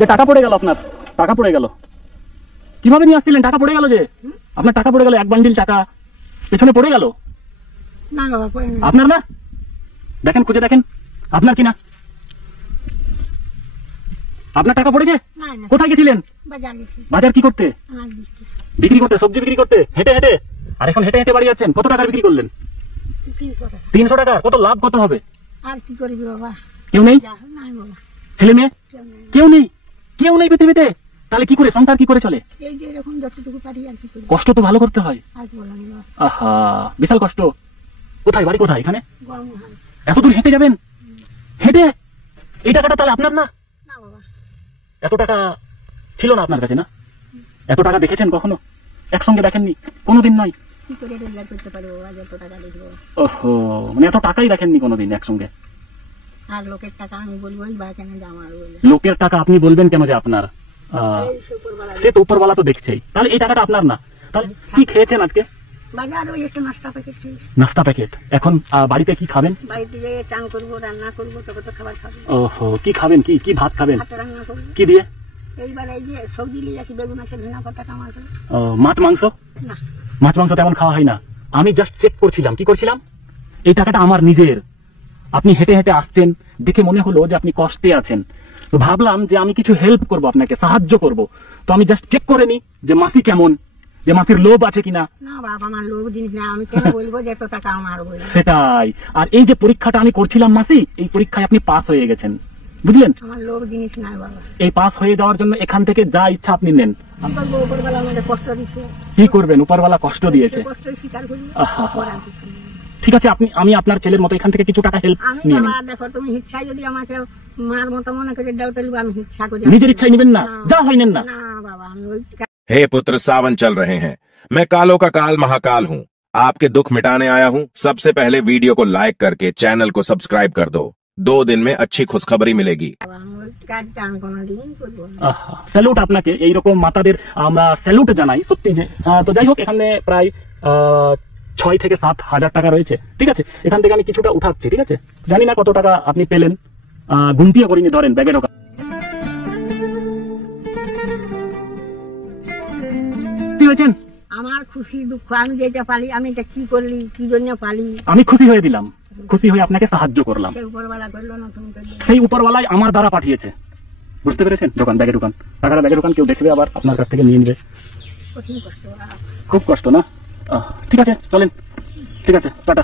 যে টাকা পড়ে গেল আপনার, টাকা পড়ে গেল কিভাবে নিয়ে আসছিলেন? টাকা পড়ে গেল যে আপনার, টাকা পড়ে গেল, এক বান্ডিল টাকা পেছনে পড়ে গেল। না বাবা পড়ে না। আপনার না? দেখেন খুঁজে দেখেন আপনার কিনা। আপনার টাকা পড়েছে? না না কোথায় গেছিলেন? বাজার গেছি। বাজার কি করতে? আমার দিকে বিক্রি করতে, সবজি বিক্রি করতে হেঁটে হেঁটে। আর এখন হেঁটে হেঁটে বাড়ি যাচ্ছেন, কত টাকার বিক্রি করলেন? 300 টাকা। কত লাভ কত হবে? আর কি করবি বাবা, কেউ নেই? নাই বাবা, ছেলে মেয়ে কেউ নেই। কেউ নেই? কেউ নেই পৃথিবীতে? তাহলে কি করে সংসার কি করে চলে? এই যে এরকম যতটুকু পারি আর কি করি। কষ্ট তো ভালো করতে হয়। আর কি বললাম বাবা, আহা, বিশাল কষ্ট। কোথায় বাড়ি, কোথায়? এখানে? গরম হয় এত দূর হেঁটে যাবেন? হেঁটে? এই টাকাটা তাহলে আপনার না? না বাবা। এত টাকা ছিল না আপনার কাছে না? এত টাকা দেখেছেন কখনো? একসঙ্গে দেখেননি? কোনোদিন নয়? কি করে রোজগার করতে পারি বাবা, যত টাকা দেখবো। ওহো, মানে এত টাকাই দেখেননি কোনোদিন একসঙ্গে? আর লোকের টাকা আমি বলবো বা কেন যে আমার বলে, লোকের টাকা আপনি বলবেন কেন যে আপনার? এই শুক্রবেলা সে তো উপরওয়ালা তো দেখছেই। তাহলে এই টাকাটা আপনার না? তাহলে কি খেয়েছেন আজকে? বাজার ওই একটা নাস্তা প্যাকেট খেয়েছি। নাস্তা প্যাকেট। এখন বাড়িতে কি খাবেন? বাড়িতে যেয়ে চান করবো, রান্না করবো, তবে তো খাবার খাবো। ওহো, কি খাবেন? কি কি ভাত খাবেন? ভাত রান্না করবো। কি দিয়ে? এইবার এই যে সবজি নিয়ে যাচ্ছি, বেগুন আছে, ধনিয়া পাতা, টমাটো। মাছ মাংস? না মাছ মাংস তেমন খাওয়া হয় না। আমি জাস্ট চেক করছিলাম। কি করছিলাম? এই টাকাটা আমার নিজের। আপনি হেঁটে হেঁটে আসছেন দেখে মনে হলো যে আপনি কষ্টে আছেন, তো ভাবলাম যে আমি কিছু হেল্প করব, আপনাকে সাহায্য করব। তো আমি জাস্ট চেক করে নি যে মাসি কেমন, যে মাসির লোভ আছে কিনা। না বাবা, আমার লোক জিনিস না, আমি কেন বলবো যে এত টাকা আমার বলবো। সেটাই। আর এই যে পরীক্ষাটা আমি করছিলাম মাসি, এই পরীক্ষায় আপনি পাস হয়ে গেছেন, বুঝলেন? আমার লোক জিনিস নাই বাবা। এই পাস হয়ে যাওয়ার জন্য এখান থেকে যা ইচ্ছা আপনি নেন। কি করবো, উপরবেলা আমাদের কষ্ট দিচ্ছে। কি করবেন? উপরওয়ালা কষ্ট দিয়েছে। কষ্ট স্বীকার করি, আহা। করার কিছু নেই। ঠিক আছে, আমি আপনার ছেলের মতো এখান থেকে কিছু টাকা হেল্প আমি নিয়ে নিন। বাবা দেখো, তুমি হিচ্ছায় যদি আমাকে মার মতো মনে করে দাও, তাহলে আমি হিচ্ছা করি। নিজের ইচ্ছায় নেবেন না? যা হয় নেন না। না বাবা, আমি ওই हे पुत्र, सावन चल रहे हैं। मैं कालों का काल महाकाल हूँ। आपके दुख मिटाने आया हूँ। सबसे पहले वीडियो को लाइक करके चैनल को सब्सक्राइब कर दो। 2 दिन में अच्छी खुशखबरी मिलेगी। আমি ওই কাজটা আমি কোনোদিন করবো না। স্যালুট আপনাকে, এইরকম মাতাদের আমরা স্যালুট জানাই সত্যি যে। তো যাই হোক, এখানে প্রায় 6 থেকে 7 হাজার টাকা রয়েছে। ঠিক আছে, এখান থেকে আমি কিছুটা উঠাচ্ছি। ঠিক আছে, জানি না কত টাকা আপনি পেলেন, গুনতিও করিনি, ধরেন ব্যাগে ঢোকা। কি হয়েছেন? আমার খুশি দুঃখ আমি যেটা পালি, আমি এটা কি করলি, কি জন্য পালি, আমি খুশি হয়ে দিলাম, খুশি হয়ে আপনাকে সাহায্য করলাম। সে উপরবেলা করলো না, তুমি করলে। সেই উপরওয়ালাই আমার দ্বারা পাঠিয়েছে, বুঝতে পেরেছেন? দোকান ব্যাগে ঢোকান, টাকাটা ব্যাগে ঢোকান, কেউ দেখবে আবার আপনার কাছ থেকে নিয়ে নেবে। কঠিন কষ্ট। খুব কষ্ট না? ঠিক আছে, চলেন। ঠিক আছে, টাটা।